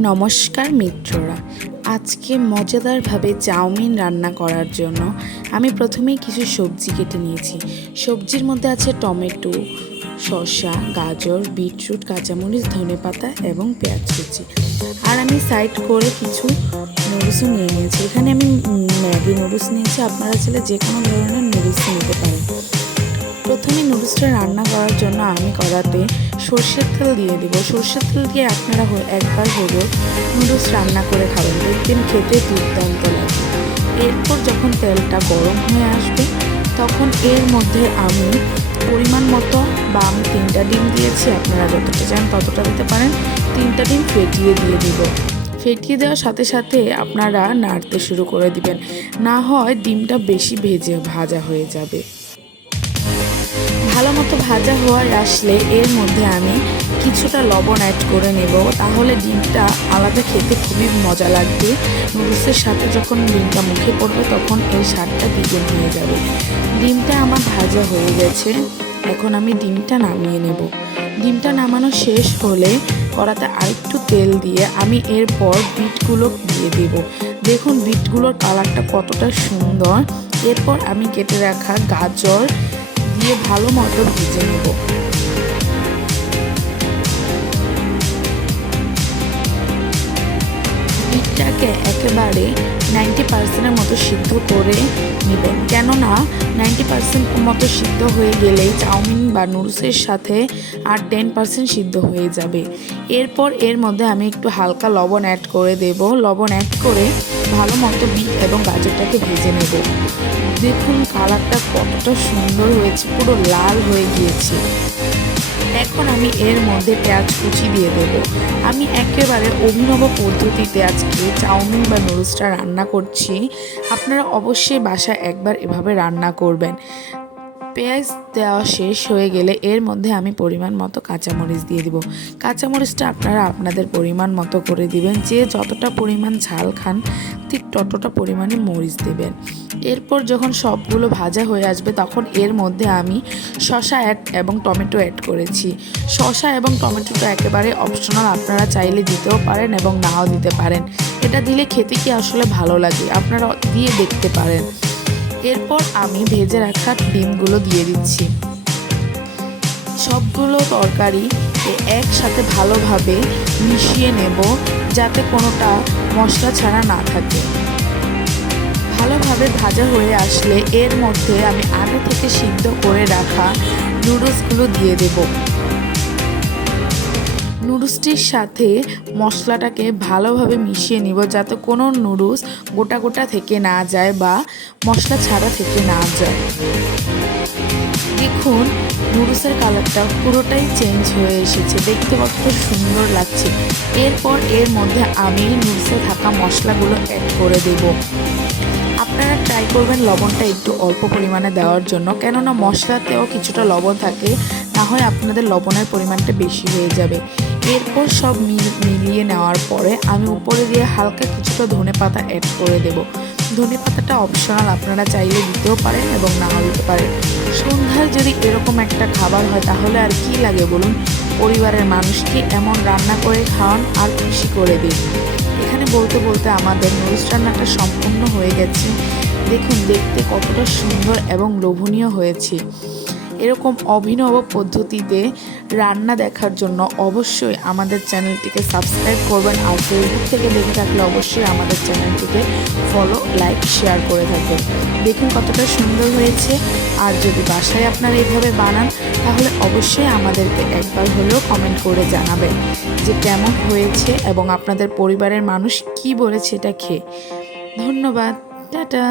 নমস্কার মিত্ররা, আজকে মজাদারভাবে চাউমিন রান্না করার জন্য আমি প্রথমেই কিছু সবজি কেটে নিয়েছি। সবজির মধ্যে আছে টমেটো, শসা, গাজর, বিটরুট, কাঁচামরিচ, ধনেপাতা এবং পেঁয়াজ কুচি। আর আমি সাইড করে কিছু নুডলসও নিয়ে নিয়েছি। এখানে আমি ম্যাগি নুডলস নিয়েছি, আপনারা চাইলে যে কোনো ধরনের নুডলস নিতে পারেন। প্রথমে নুডলসটা রান্না করার জন্য আমি কড়াতে সর্ষের তেল দিয়ে দেবো। সর্ষের তেল দিয়ে আপনারা একবার হলেও নুডলস রান্না করে খাবেন, দেখবেন খেতে দুর্দান্ত লাগে। এরপর যখন তেলটা গরম হয়ে আসবে তখন এর মধ্যে আমি পরিমাণ মতো আমি 3টা ডিম দিয়েছি, আপনারা যতটা চান ততটা দিতে পারেন। 3টা ডিম ফেটিয়ে দিয়ে দিব। ফেটিয়ে দেওয়ার সাথে সাথে আপনারা নাড়তে শুরু করে দিবেন, না হয় ডিমটা বেশি ভাজা হয়ে যাবে। ভালো মতো ভাজা হওয়ার আসলে এর মধ্যে আমি কিছুটা লবণ অ্যাড করে নেব, তাহলে ডিমটা আলাদা খেতে খুবই মজা লাগবে। নুডলসের সাথে যখন ডিমটা মুখে পড়বে তখন এই স্বাদটা দ্বিগুণ হয়ে যাবে। ডিমটা আমার ভাজা হয়ে গেছে, এখন আমি ডিমটা নামিয়ে নেব। ডিমটা নামানো শেষ হলে কড়াতে আরেকটু তেল দিয়ে আমি এরপর বিটগুলো দিয়ে দেব। দেখুন বিটগুলোর কালারটা কতটা সুন্দর। এরপর আমি কেটে রাখা গাজর দিয়ে ভালো মতো ভেজে নেব। বিটটাকে একেবারে 90% মতো সিদ্ধ করে নেবেন, কেননা 90% মতো সিদ্ধ হয়ে গেলেই চাউমিন বা নুডলসের সাথে আর 10% সিদ্ধ হয়ে যাবে। এরপর এর মধ্যে আমি একটু হালকা লবণ অ্যাড করে দেব। লবণ অ্যাড করে ভালো মতো বিট এবং গাজরটাকে ভেজে নেব। দেখুন কালারটা কতটা সুন্দর হয়েছে, পুরো লাল হয়ে গিয়েছে। এখন আমি এর মধ্যে পেঁয়াজ কুচি দিয়ে দেবো। আমি একেবারে অভিনব পদ্ধতিতে আজকে চাউমিন বা নুডলসটা রান্না করছি, আপনারা অবশ্যই বাসায় একবার এভাবে রান্না করবেন। পেঁয়াজ দেওয়া শেষ হয়ে গেলে এর মধ্যে আমি পরিমাণ মতো কাঁচামরিচ দিয়ে দিব। কাঁচামরিচটা আপনারা আপনাদের পরিমাণ মতো করে দিবেন, যে যতটা পরিমাণ ঝাল খান ঠিক ততটা পরিমাণে মরিচ দেবেন। এরপর যখন সবগুলো ভাজা হয়ে আসবে তখন এর মধ্যে আমি শসা এবং টমেটো অ্যাড করেছি। শসা এবং টমেটোটা একেবারে অপশনাল, আপনারা চাইলে দিতেও পারেন এবং নাও দিতে পারেন। এটা দিলে খেতে কি আসলে ভালো লাগে, আপনারা দিয়ে দেখতে পারেন। এরপর আমি ভেজে রাখা ডিমগুলো দিয়ে দিচ্ছি। সবগুলো তরকারি একসাথে ভালোভাবে মিশিয়ে নেব, যাতে কোনোটা মশলা ছাড়া না থাকে। ভালোভাবে ভাজা হয়ে আসলে এর মধ্যে আমি আগে থেকে সিদ্ধ করে রাখা নুডলসগুলো দিয়ে দেব। নুডলসটির সাথে মশলাটাকে ভালোভাবে মিশিয়ে নিব, যাতে কোনো নুডলস গোটা গোটা থেকে না যায় বা মশলা ছাড়া থেকে না যায়। দেখুন নুডলসের কালারটা পুরোটাই চেঞ্জ হয়ে এসেছে, দেখতে কত সুন্দর লাগছে। এরপর এর মধ্যে আমি নুডলসে থাকা মশলাগুলো অ্যাড করে দেব। আপনারা ট্রাই করবেন লবণটা একটু অল্প পরিমাণে দেওয়ার জন্য, কেননা মশলাতেও কিছুটা লবণ থাকে, না হয় আপনাদের লবণের পরিমাণটা বেশি হয়ে যাবে। এরপর সব মিলিয়ে নেওয়ার পরে আমি উপরে দিয়ে হালকা কিছুটা ধনেপাতা অ্যাড করে দেব। ধনেপাতাটা অপশনাল, আপনারা চাইলে দিতেও পারেন এবং নাও দিতে পারেন। সন্ধ্যায় যদি এরকম একটা খাবার হয় তাহলে আর কি লাগে বলুন। পরিবারের মানুষকে এমন রান্না করে খাওয়ান আর খুশি করে দিন। এখানে বলতে বলতে আমাদের নুডলস রান্নাটা সম্পূর্ণ হয়ে গেছে। দেখুন দেখতে কতটা সুন্দর এবং লোভনীয় হয়েছে। এরকম অভিনব পদ্ধতিতে রান্না দেখার জন্য অবশ্যই আমাদের চ্যানেলটিকে সাবস্ক্রাইব করবেন, আর ফেসবুক থেকে দেখে থাকলে অবশ্যই আমাদের চ্যানেলটিকে ফলো, লাইক, শেয়ার করে থাকবেন। দেখুন কতটা সুন্দর হয়েছে। আর যদি বাসায় আপনারা এইভাবে বানান তাহলে অবশ্যই আমাদেরকে একবার হলেও কমেন্ট করে জানাবেন যে কেমন হয়েছে এবং আপনাদের পরিবারের মানুষ কি বলেছে এটা খেয়ে। ধন্যবাদ, টাটা।